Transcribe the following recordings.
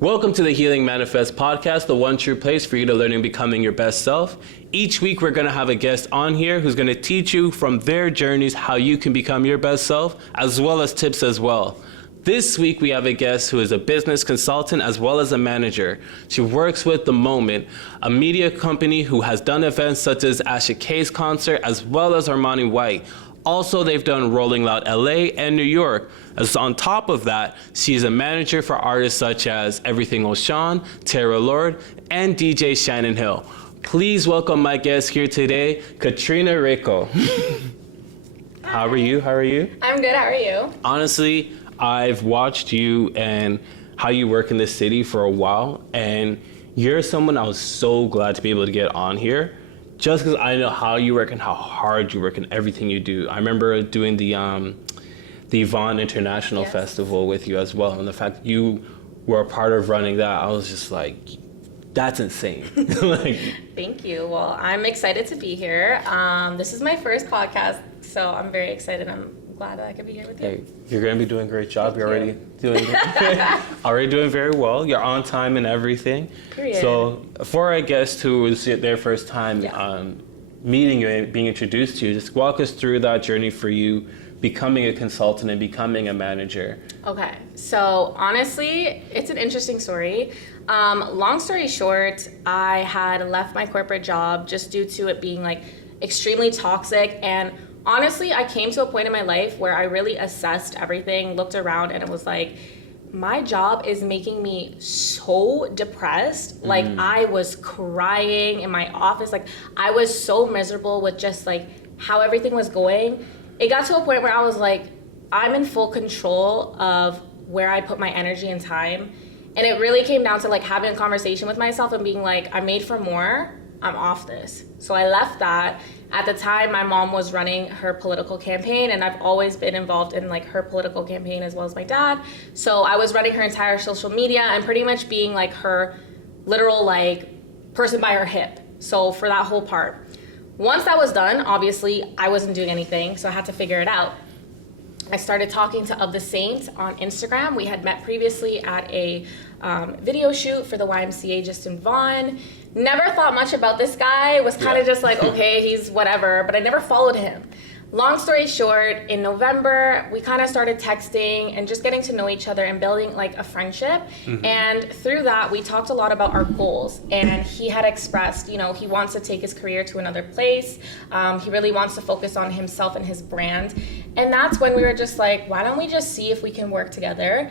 Welcome to the Healing Manifest podcast, the one true place for you to learn and becoming your best self. Each week, we're going to have a guest on here who's going to teach you from their journeys how you can become your best self, as well as tips as well. This week, we have a guest who is a business consultant as well as a manager. She works with The Moment, a media company who has done events such as Asha K's concert, as well as Armani White. Also, they've done Rolling Loud LA and New York. As on top of that, she's a manager for artists such as Everything Ocean, Tara Lord, and DJ Shannon Hill. Please welcome my guest here today, Katrina Rico. How are you? I'm good, how are you? Honestly, I've watched you and how you work in this city for a while, and you're someone I was so glad to be able to get on here. Just because I know how you work and how hard you work and everything you do. I remember doing the Vaughn International Festival with you as well. And the fact that you were a part of running that, I was just like, that's insane. Thank you. Well, I'm excited to be here. This is my first podcast, so I'm very excited. I'm glad that I could be here with you. Hey, you're going to be doing a great job. You're already doing very well. You're on time and everything. Period. So for our guest who was their first time meeting you and being introduced to you, just walk us through that journey for you becoming a consultant and becoming a manager. Okay, so honestly, it's an interesting story. Long story short, I had left my corporate job just due to it being like extremely toxic, and honestly, I came to a point in my life where I really assessed everything, looked around, and it was like, my job is making me so depressed. Like, I was crying in my office. Like, I was so miserable with just like how everything was going. It got to a point where I was like, I'm in full control of where I put my energy and time. And it really came down to like having a conversation with myself and being like, I'm made for more. I'm off this. So I left that. At the time, my mom was running her political campaign, and I've always been involved in like her political campaign as well as my dad. So I was running her entire social media and pretty much being like her literal like person by her hip. So for that whole part. Once that was done, obviously I wasn't doing anything, so I had to figure it out. I started talking to Of the Saints on Instagram. We had met previously at a video shoot for the YMCA just in Vaughn. Never thought much about this guy. Was kind of just like, okay, he's whatever, but I never followed him. Long story short, in November, we kind of started texting and just getting to know each other and building like a friendship. And through that, we talked a lot about our goals. And he had expressed, you know, he wants to take his career to another place. He really wants to focus on himself and his brand. And that's when we were just like, why don't we just see if we can work together?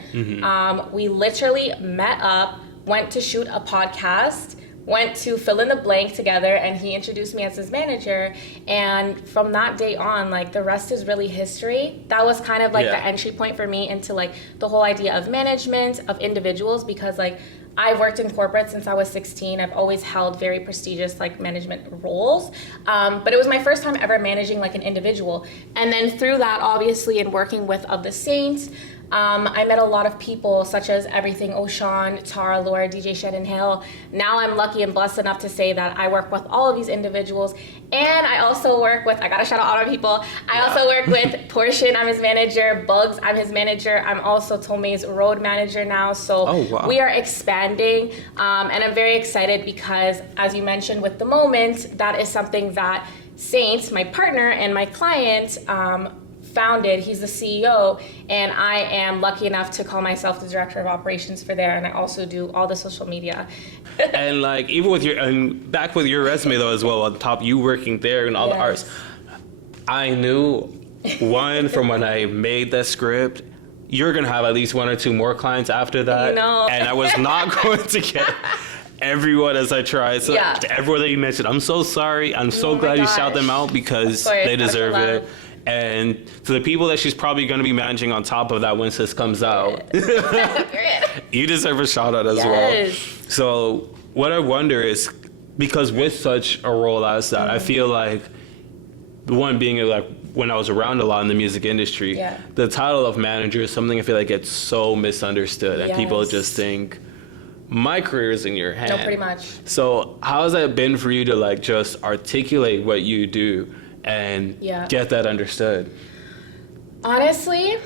We literally met up, went to shoot a podcast, went to fill in the blank together, and he introduced me as his manager. And from that day on, like, the rest is really history. That was kind of like the entry point for me into like the whole idea of management of individuals, because like I've worked in corporate since I was 16. I've always held very prestigious like management roles, but it was my first time ever managing like an individual. And then through that, obviously, in working with Of the Saints, I met a lot of people such as Everything Ocean, Tara Lord, DJ Shannon Hill. Now I'm lucky and blessed enough to say that I work with all of these individuals. And I also work with, I gotta shout out all our people. I also work with Portion, I'm his manager. Bugs, I'm his manager. I'm also Tomei's road manager now. So we are expanding. And I'm very excited because, as you mentioned with The Moment, that is something that Saint, my partner and my client, founded. He's the CEO, and I am lucky enough to call myself the director of operations for there, and I also do all the social media. And like, even with back with your resume though as well, on top, you working there and all the arts, I knew one from when I made that script, you're gonna have at least one or two more clients after that. You know. And I was not going to get everyone as I tried. So to everyone that you mentioned, I'm so sorry. I'm so glad you shout them out because they deserve it. And to the people that she's probably going to be managing on top of that once this comes out, you deserve a shout out as well. So what I wonder is, because with such a role as that, I feel like the one being like, when I was around a lot in the music industry, the title of manager is something I feel like gets so misunderstood, and people just think, my career is in your hand. No, pretty much. So how has that been for you to like just articulate what you do and get that understood? Honestly,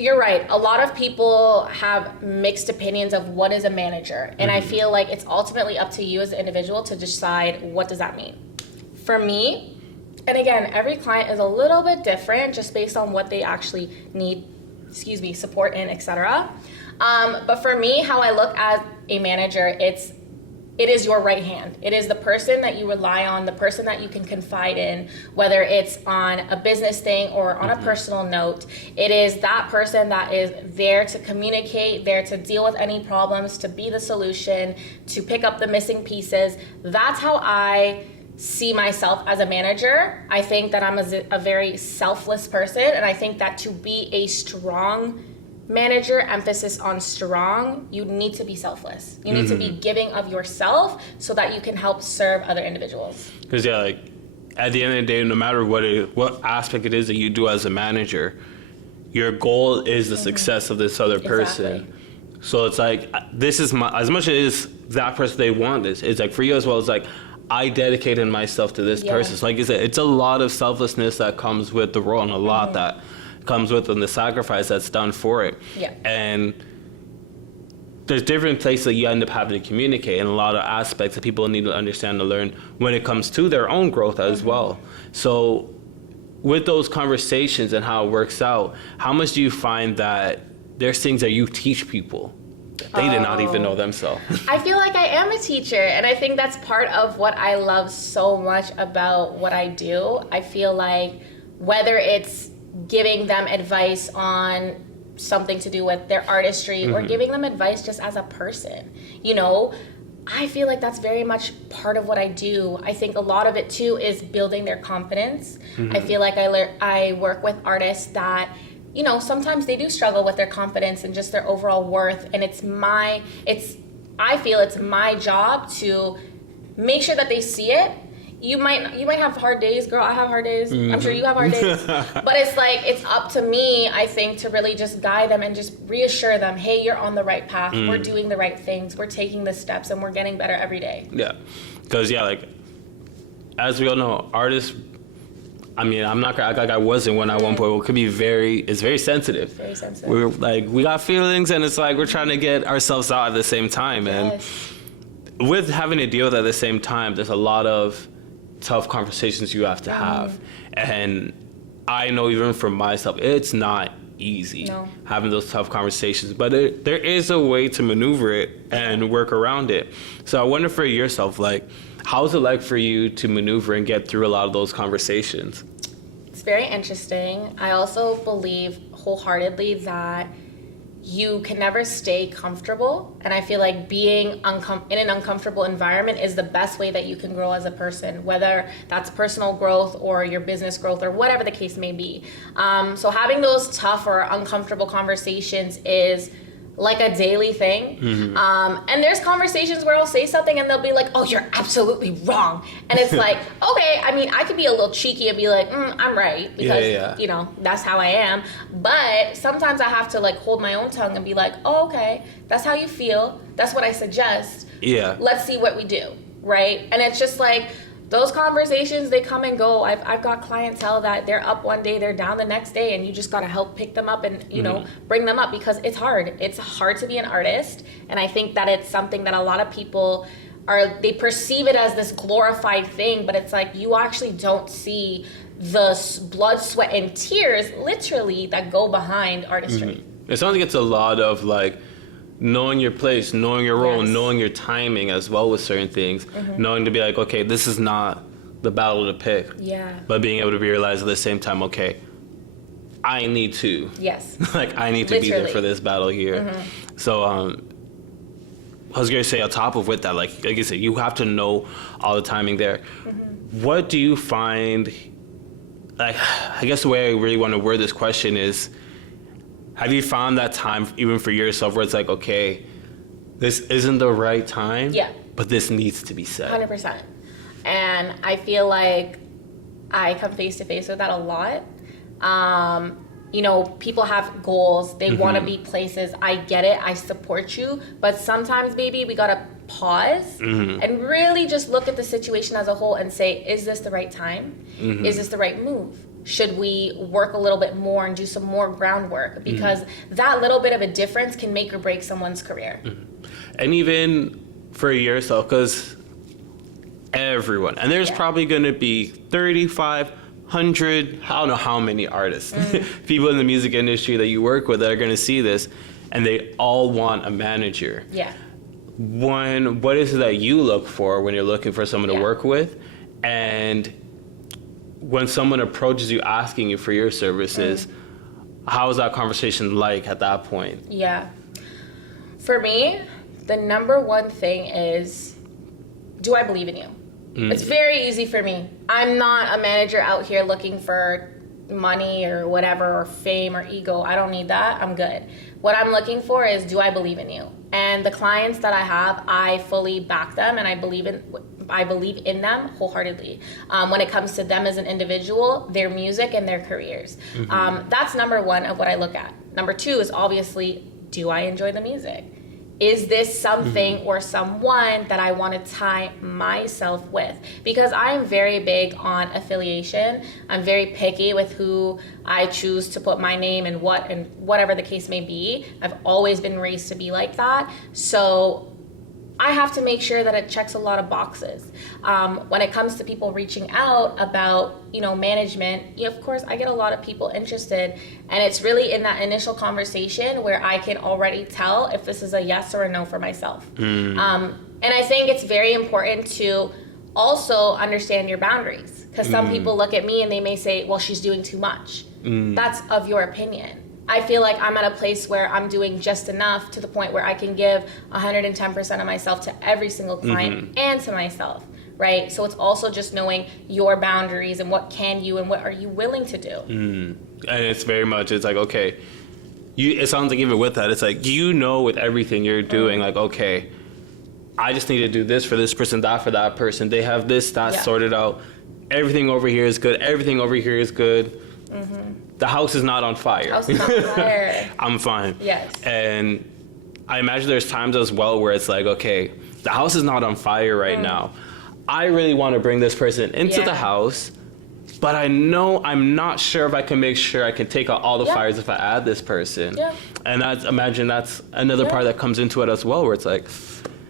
You're right. A lot of people have mixed opinions of what is a manager. And I feel like it's ultimately up to you as an individual to decide what does that mean. For me, and again, every client is a little bit different just based on what they actually need, support in, etc. But for me, how I look as a manager, it is your right hand. It is the person that you rely on, the person that you can confide in, whether it's on a business thing or on a personal note. It is that person that is there to communicate, there to deal with any problems, to be the solution, to pick up the missing pieces. That's how I see myself as a manager. I think that I'm a very selfless person, and I think that to be a strong manager, emphasis on strong, you need to be selfless. You need to be giving of yourself so that you can help serve other individuals. Because like at the end of the day, no matter what aspect it is that you do as a manager, your goal is the success of this other person. Exactly. So it's like, this is as much as that person, they want this, it's like for you as well, it's like, I dedicated myself to this person. So like you said, it's a lot of selflessness that comes with the role, and a lot that comes with and the sacrifice that's done for it. Yeah. And there's different places that you end up having to communicate, and a lot of aspects that people need to understand and learn when it comes to their own growth as well. So with those conversations and how it works out, how much do you find that there's things that you teach people that they did not even know themselves? I feel like I am a teacher, and I think that's part of what I love so much about what I do. I feel like whether it's giving them advice on something to do with their artistry or giving them advice just as a person, I feel like that's very much part of what I do. I think a lot of it too is building their confidence. I feel like I work with artists that, sometimes they do struggle with their confidence and just their overall worth, and I feel it's my job to make sure that they see it. You might have hard days, girl. I have hard days. I'm sure you have hard days. But it's up to me, I think, to really just guide them and just reassure them, hey, you're on the right path. We're doing the right things. We're taking the steps, and we're getting better every day. Yeah. Because, as we all know, artists, I'm not gonna act like I wasn't when at one point. It could be it's very sensitive. Very sensitive. We got feelings, and it's like we're trying to get ourselves out at the same time. Yes. And with having to deal with it at the same time, there's a lot of tough conversations you have to have. And I know even for myself, it's not easy having those tough conversations, but there is a way to maneuver it and work around it. So I wonder for yourself, how's it like for you to maneuver and get through a lot of those conversations? It's very interesting. I also believe wholeheartedly that you can never stay comfortable, and I feel like being in an uncomfortable environment is the best way that you can grow as a person, whether that's personal growth or your business growth or whatever the case may be. So having those tough or uncomfortable conversations is like a daily thing. And there's conversations where I'll say something and they'll be like, oh, you're absolutely wrong. And it's like, okay, I could be a little cheeky and be like, I'm right, because, that's how I am. But sometimes I have to hold my own tongue and be like, oh, okay, that's how you feel. That's what I suggest. Yeah. Let's see what we do, right? And it's just those conversations, they come and go. I've got clientele that they're up one day, they're down the next day, and you just got to help pick them up and, bring them up, because it's hard. It's hard to be an artist. And I think that it's something that a lot of people they perceive it as this glorified thing, but it's you actually don't see the blood, sweat, and tears, literally, that go behind artistry. It sounds like it's a lot of knowing your place, knowing your role, knowing your timing as well with certain things, knowing to be okay, this is not the battle to pick. Yeah. But being able to realize at the same time, okay, I need to. Yes. I need to be there for this battle here. So I was going to say on top of with that, like you said, you have to know all the timing there. What do you find, I guess the way I really want to word this question is, have you found that time, even for yourself, where it's okay, this isn't the right time, but this needs to be said? 100%. And I feel like I come face to face with that a lot. People have goals. They want to be places. I get it. I support you. But sometimes, baby, we got to pause and really just look at the situation as a whole and say, is this the right time? Is this the right move? Should we work a little bit more and do some more groundwork? Because that little bit of a difference can make or break someone's career. And even for a year or so, because everyone, and there's probably going to be 3,500, I don't know how many artists, people in the music industry that you work with that are going to see this, and they all want a manager. Yeah. One, what is it that you look for when you're looking for someone to work with? And when someone approaches you asking you for your services, how is that conversation like at that point? Yeah. For me, the number one thing is, do I believe in you? It's very easy for me. I'm not a manager out here looking for money or whatever, or fame or ego. I don't need that. I'm good. What I'm looking for is, do I believe in you? And the clients that I have, I fully back them, and I believe in them wholeheartedly. When it comes to them as an individual, their music and their careers. That's number one of what I look at. Number two is obviously, do I enjoy the music? Is this something or someone that I want to tie myself with? Because I am very big on affiliation. I'm very picky with who I choose to put my name and whatever the case may be. I've always been raised to be like that. So I have to make sure that it checks a lot of boxes. When it comes to people reaching out about, management, of course, I get a lot of people interested, and it's really in that initial conversation where I can already tell if this is a yes or a no for myself. And I think it's very important to also understand your boundaries, because some people look at me and they may say, well, she's doing too much. That's of your opinion. I feel like I'm at a place where I'm doing just enough to the point where I can give 110% of myself to every single client and to myself, right? So it's also just knowing your boundaries and what can you and what are you willing to do. And it's very much, it's like, okay, it sounds like even with that, it's like, with everything you're doing, like, okay, I just need to do this for this person, that for that person. They have this, that sorted out. Everything over here is good. Everything over here is good. The house is not on fire. House is not on fire. I'm fine. Yes. And I imagine there's times as well where it's like, okay, the house is not on fire right now. I really want to bring this person into the house, but I know I'm not sure if I can make sure I can take out all the fires if I add this person. Yeah. And that's another part that comes into it as well, where it's like,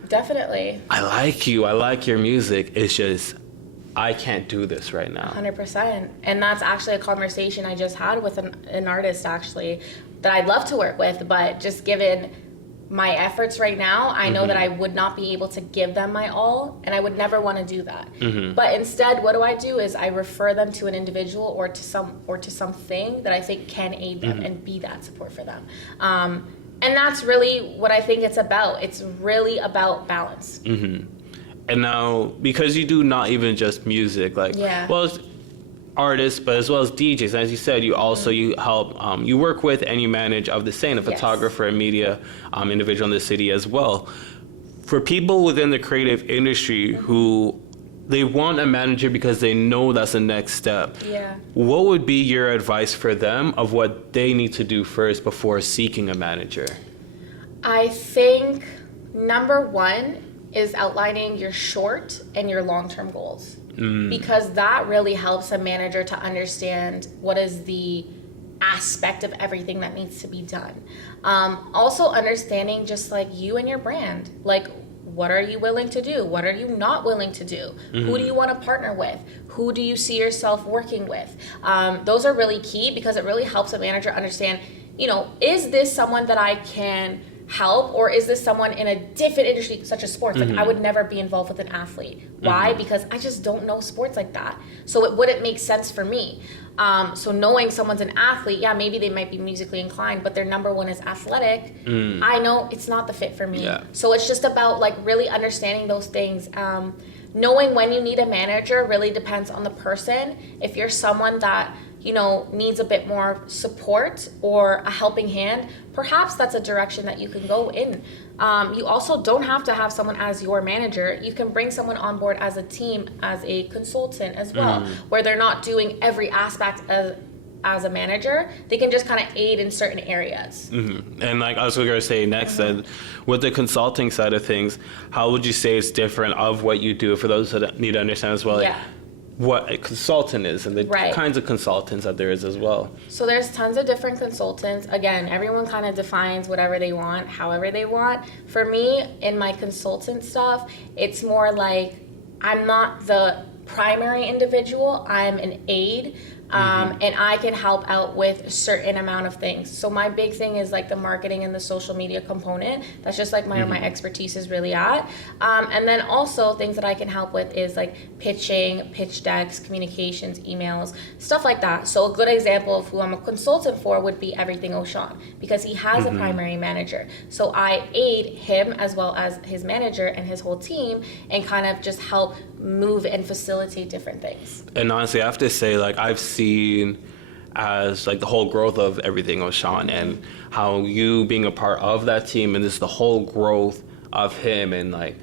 definitely. I like you. I like your music. It's just, I can't do this right now. 100%. And that's actually a conversation I just had with an artist, actually, that I'd love to work with, but just given my efforts right now, I know that I would not be able to give them my all, and I would never want to do that. But instead, what do is I refer them to an individual or to something that I think can aid them and be that support for them. And that's really what I think it's about. It's really about balance. And now, because you do not even just music, well, as artists, but as well as DJs, as you said, you also you help, you work with and you manage Of the Sane, a photographer and media individual in the city as well. For people within the creative industry who they want a manager because they know that's the next step, what would be your advice for them of what they need to do first before seeking a manager? I think number one is outlining your short and your long-term goals, because that really helps a manager to understand what is the aspect of everything that needs to be done. Also understanding just like you and your brand, like what are you willing to do? What are you not willing to do? Who do you want to partner with? Who do you see yourself working with? Those are really key, because it really helps a manager understand, is this someone that I can help, or is this someone in a different industry such as sports? Like I would never be involved with an athlete. Why? Because I just don't know sports like that. So it wouldn't make sense for me. So knowing someone's an athlete, maybe they might be musically inclined, but their number one is athletic. I know it's not the fit for me. So it's just about like really understanding those things. Knowing when you need a manager really depends on the person. If you're someone that needs a bit more support or a helping hand, perhaps that's a direction that you can go in. You also don't have to have someone as your manager. You can bring someone on board as a team, as a consultant as well, where they're not doing every aspect as a manager, they can just kind of aid in certain areas. Mm-hmm. And like I was going to say next, then with the consulting side of things, how would you say it's different of what you do for those that need to understand as well? Yeah. Like, what a consultant is and the kinds of consultants that there is as well. So there's tons of different consultants. Again, everyone kind of defines whatever they want, however they want. For me, in my consultant stuff, it's more like I'm not the primary individual, I'm an aide. And I can help out with a certain amount of things. So my big thing is like the marketing and the social media component. That's just like where my expertise is really at. And then also things that I can help with is like pitching, pitch decks, communications, emails, stuff like that. So a good example of who I'm a consultant for would be Everything O'Shawn, because he has a primary manager. So I aid him as well as his manager and his whole team and kind of just help move and facilitate different things. And honestly, I have to say, like, I've seen as like the whole growth of Everything O'Shawn and how you being a part of that team and just the whole growth of him. And like,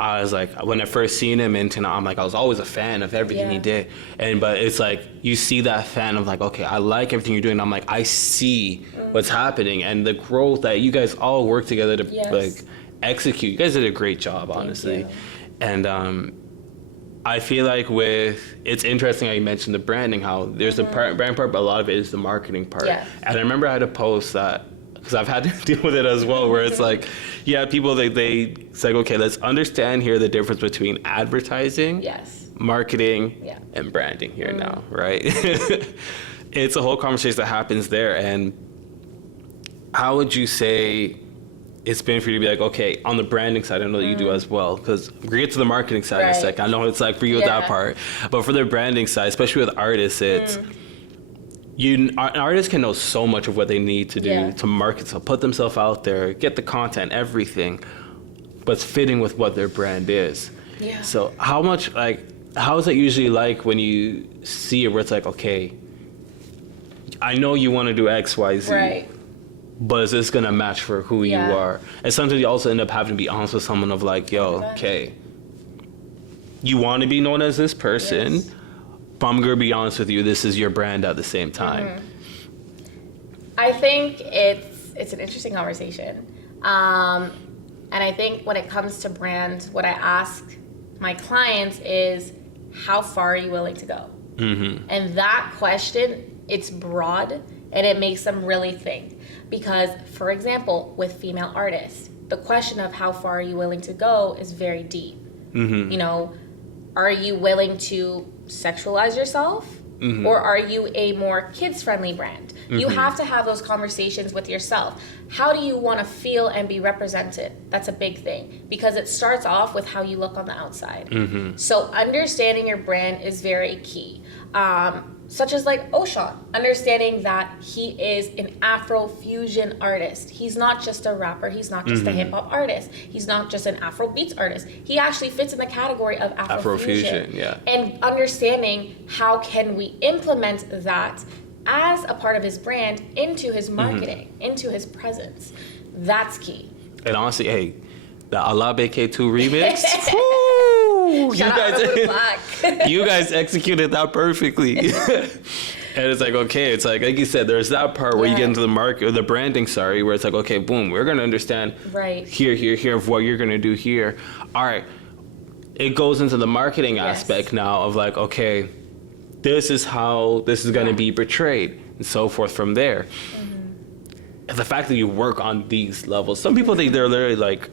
I was like, when I first seen him in tonight, I'm like, I was always a fan of everything he did. But it's like, you see that fan of like, okay, I like everything you're doing. I'm like, I see what's happening and the growth that you guys all work together to like execute. You guys did a great job, honestly. And, I feel like it's interesting how you mentioned the branding, how there's the brand part, but a lot of it is the marketing part. Yeah. And I remember I had to post that, because I've had to deal with it as well, where it's like, people, it's like, okay, let's understand here the difference between advertising, marketing, and branding here now, right? It's a whole conversation that happens there. And how would you say it's been for you to be like, okay, on the branding side, I know that you do as well, because we get to the marketing side in a second. I know it's like for you with that part, but for the branding side, especially with artists, it's an artist can know so much of what they need to do to market, so put themselves out there, get the content, everything, but it's fitting with what their brand is. So how is it usually like when you see it where it's like, okay, I know you want to do X, Y, Z, but is this going to match for who you are? And sometimes you also end up having to be honest with someone of like, yo, okay, you want to be known as this person, but I'm going to be honest with you, this is your brand at the same time. I think it's an interesting conversation. And I think when it comes to brand, what I ask my clients is, how far are you willing to go? And that question, it's broad and it makes them really think. Because, for example, with female artists, the question of how far are you willing to go is very deep. You know, are you willing to sexualize yourself? Or are you a more kids-friendly brand? You have to have those conversations with yourself. How do you want to feel and be represented? That's a big thing, because it starts off with how you look on the outside. So understanding your brand is very key. Such as like O'Shawn, understanding that he is an Afro-fusion artist. He's not just a rapper, he's not just a hip-hop artist, he's not just an Afro-beats artist. He actually fits in the category of Afro-fusion. And understanding how can we implement that as a part of his brand into his marketing, into his presence. That's key. And honestly, hey, the Alabe K2 remix, you guys executed that perfectly. And it's like, okay, it's like you said, there's that part where you get into the market, or the branding, where it's like, okay, boom, we're going to understand here of what you're going to do here. All right. It goes into the marketing aspect now of like, okay, this is how this is going to be portrayed and so forth from there. And the fact that you work on these levels, some people think they're literally like,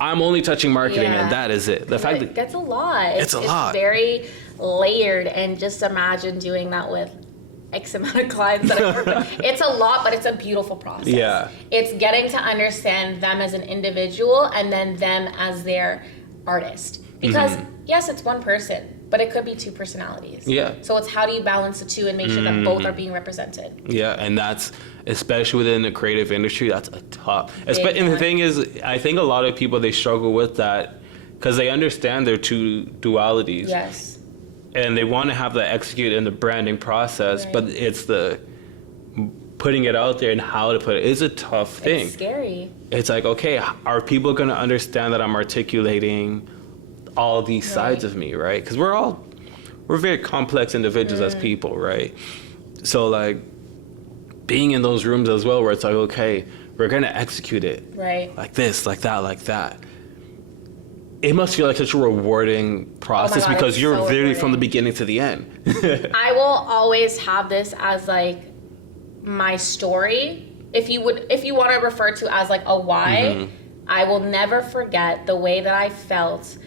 I'm only touching marketing and that is it. The fact that that's a lot. It's a lot. It's very layered, and just imagine doing that with X amount of clients that I've worked with. It's a lot, but it's a beautiful process. It's getting to understand them as an individual and then them as their artist. Because yes, it's one person, but it could be two personalities. So it's how do you balance the two and make sure that both are being represented. And that's, especially within the creative industry, that's a tough. And the thing is, I think a lot of people, they struggle with that because they understand their two dualities. And they want to have that executed in the branding process, but it's the putting it out there and how to put it is a tough thing. It's scary. It's like, okay, are people going to understand that I'm articulating all these sides of me, right? Because we're very complex individuals as people, right? So like being in those rooms as well, where it's like, okay, we're gonna execute it, Right. like this, like that, like that. It must feel like such a rewarding process, God, because it's you're so literally from the rewarding. beginning to the end. I will always have this as like my story. If you want to refer to as like a why, I will never forget the way that I felt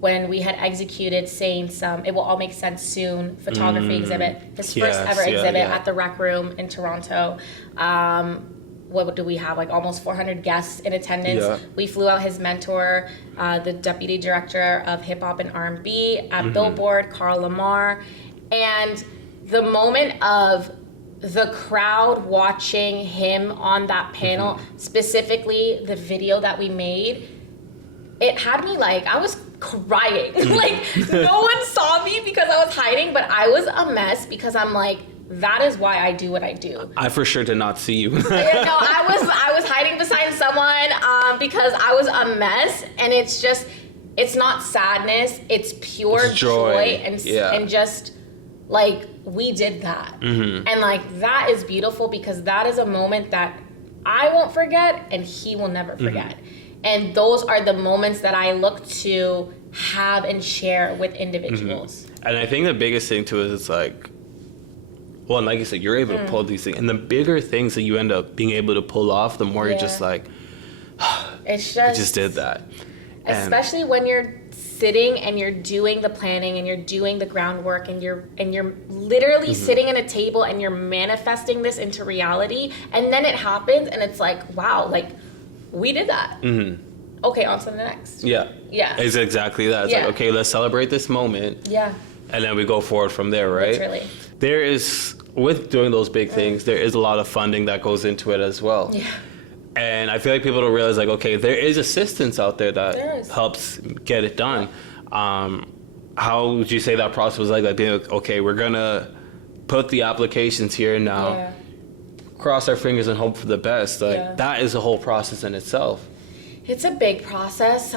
when we had executed Saying Some It Will All Make Sense Soon photography exhibit, his first ever exhibit at the Rec Room in Toronto. What do we have? Like almost 400 guests in attendance. Yeah. We flew out his mentor, the deputy director of hip hop and R&B at Billboard, Carl Lamar, and the moment of the crowd watching him on that panel, specifically the video that we made, it had me like, I was crying. Like, no one saw me because I was hiding, but I was a mess because I'm like, that is why I do what I do. I for sure did not see you. No, I was hiding beside someone because I was a mess, and it's not sadness, it's pure It's joy. and just like, we did that. And like, that is beautiful because that is a moment that I won't forget and he will never forget. And those are the moments that I look to have and share with individuals. And I think the biggest thing too is it's like, well, and like you said, you're able to pull these things, and the bigger things that you end up being able to pull off, the more you're just like, It's I just did that. And especially when you're sitting and you're doing the planning and you're doing the groundwork and you're literally sitting at a table and you're manifesting this into reality, and then it happens and it's like, wow, like we did that. Okay, on to the next. yeah, it's exactly that. It's like, okay, let's celebrate this moment, and then we go forward from there, right? Literally. There is, with doing those big things, there is a lot of funding that goes into it as well. And I feel like people don't realize, like, okay, there is assistance out there that helps get it done. How would you say that process was like being like, okay, we're gonna put the applications here now, cross our fingers and hope for the best. Like that is a whole process in itself. It's a big process.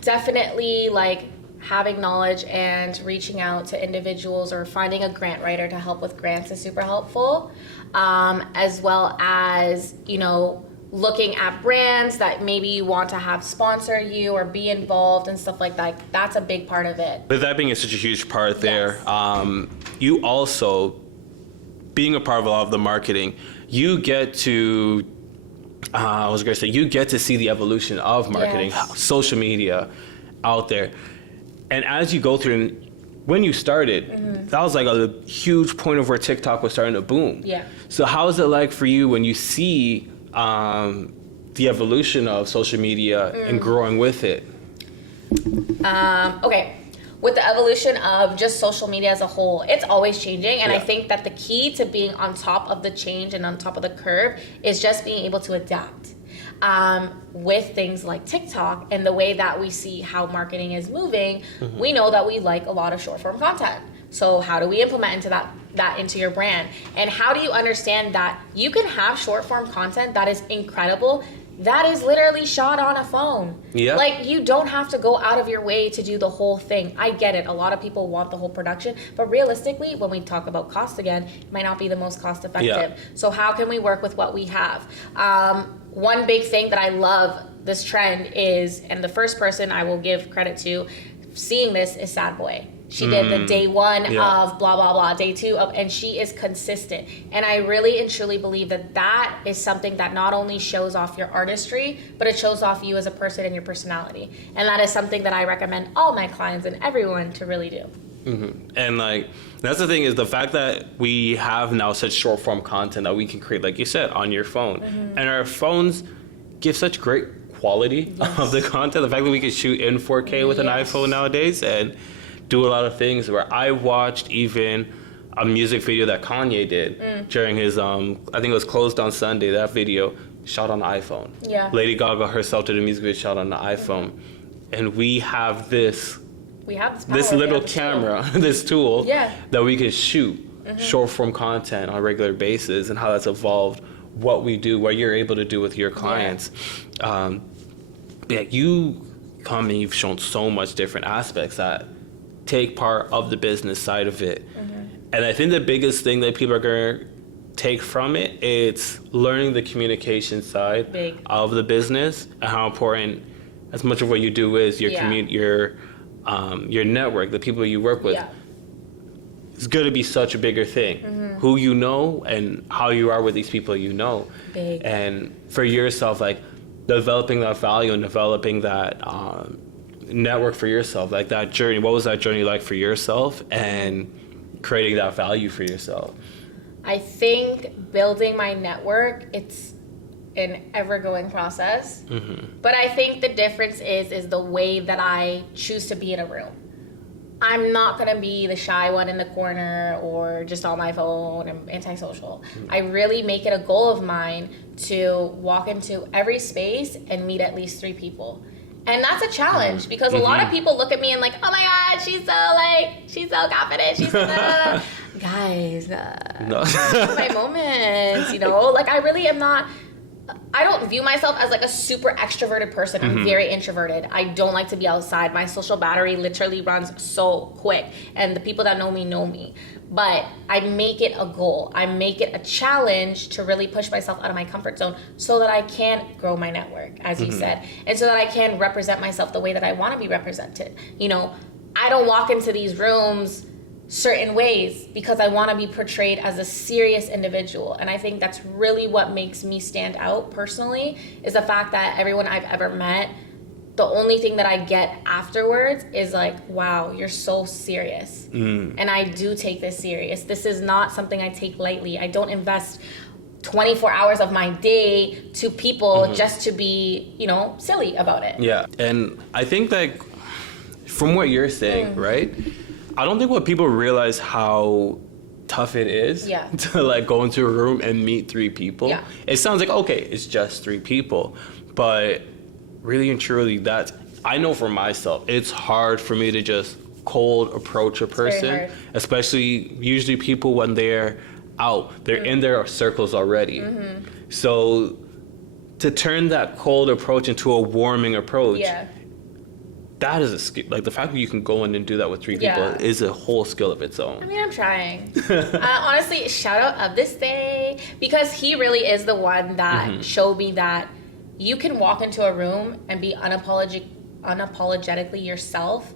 Definitely like having knowledge and reaching out to individuals or finding a grant writer to help with grants is super helpful. As well as, you know, looking at brands that maybe you want to have sponsor you or be involved and stuff like that. That's a big part of it. With that being such a huge part there, you also, being a part of a lot of the marketing, you get to, you get to see the evolution of marketing, social media out there. And as you go through, and when you started, that was like a huge point of where TikTok was starting to boom. So how is it like for you when you see the evolution of social media and growing with it? Okay, with the evolution of just social media as a whole, it's always changing, and I think that the key to being on top of the change and on top of the curve is just being able to adapt. With things like TikTok and the way that we see how marketing is moving, we know that we like a lot of short form content. So how do we implement into that into your brand? And how do you understand that you can have short form content that is incredible, that is literally shot on a phone? Like, you don't have to go out of your way to do the whole thing. I get it. A lot of people want the whole production, but realistically, when we talk about cost again, it might not be the most cost effective. So how can we work with what we have? One big thing that I love this trend is, and the first person I will give credit to seeing this is Sad Boy. She did the day one of blah, blah, blah, day two of, and she is consistent. And I really and truly believe that that is something that not only shows off your artistry, but it shows off you as a person and your personality. And that is something that I recommend all my clients and everyone to really do. And like, that's the thing, is the fact that we have now such short form content that we can create, like you said, on your phone. And our phones give such great quality of the content. The fact that we can shoot in 4K with an iPhone nowadays and do a lot of things, where I watched even a music video that Kanye did during his, I think it was Closed on Sunday, that video shot on the iPhone. Lady Gaga herself did a music video shot on the iPhone. And we have this little camera, this tool that we can shoot short form content on a regular basis, and how that's evolved what we do, what you're able to do with your clients. You come and you've shown so much different aspects that take part of the business side of it. And I think the biggest thing that people are going to take from it, it's learning the communication side Big. of the business and how important as much of what you do is your your network, the people you work with. Yeah. It's going to be such a bigger thing. Who you know and how you are with these people you know. Big. And for yourself, like developing that value and developing that network for yourself, like that journey. What was that journey like for yourself and creating that value for yourself? I think building my network, it's an ever-going process. But I think the difference is the way that I choose to be in a room. I'm not gonna be the shy one in the corner or just on my phone and antisocial. I really make it a goal of mine to walk into every space and meet at least 3 people. And that's a challenge because a lot of people look at me and like, oh my God, she's so confident. She's so, guys, No. my moments, like I really am not, I don't view myself as like a super extroverted person. I'm very introverted. I don't like to be outside. My social battery literally runs so quick, and the people that know me. But I make it a goal. I make it a challenge to really push myself out of my comfort zone so that I can grow my network, as you said, and so that I can represent myself the way that I want to be represented. I don't walk into these rooms certain ways because I want to be portrayed as a serious individual. And I think that's really what makes me stand out personally, is the fact that everyone I've ever met, the only thing that I get afterwards is like, wow, you're so serious. And I do take this serious. This is not something I take lightly. I don't invest 24 hours of my day to people just to be, silly about it. Yeah. And I think like from what you're saying, right? I don't think what people realize how tough it is to like go into a room and meet 3 people. Yeah. It sounds like, okay, it's just 3 people. But really and truly, I know for myself, it's hard for me to just cold approach a person, especially usually people when they're out, they're in their circles already. So to turn that cold approach into a warming approach, that is a skill. Like the fact that you can go in and do that with 3 people is a whole skill of its own. I mean, I'm trying. Honestly, shout out of this day, because he really is the one that showed me that you can walk into a room and be unapologetically yourself,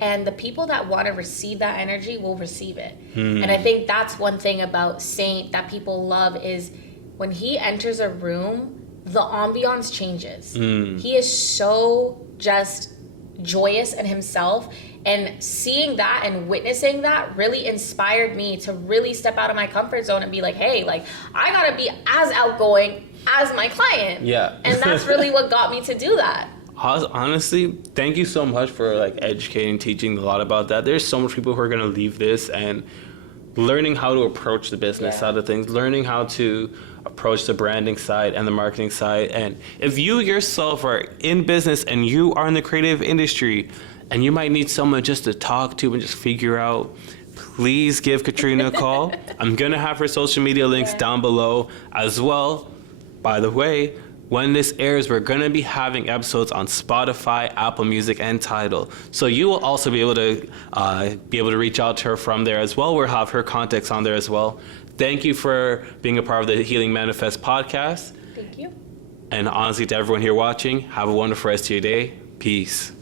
and the people that want to receive that energy will receive it. And I think that's one thing about Saint that people love is when he enters a room, the ambiance changes. He is so just joyous in himself, and seeing that and witnessing that really inspired me to really step out of my comfort zone and be like, hey, like I gotta be as outgoing as my client. And that's really what got me to do that. Honestly, thank you so much for like educating, teaching a lot about that. There's so much people who are going to leave this and learning how to approach the business side of things, learning how to approach the branding side and the marketing side. And if you yourself are in business and you are in the creative industry and you might need someone just to talk to and just figure out, please give Katrina a call. I'm going to have her social media links down below as well. By the way, when this airs, we're going to be having episodes on Spotify, Apple Music, and Tidal. So you will also be able to reach out to her from there as well. We'll have her contacts on there as well. Thank you for being a part of the Healing Manifest podcast. Thank you. And honestly, to everyone here watching, have a wonderful rest of your day. Peace.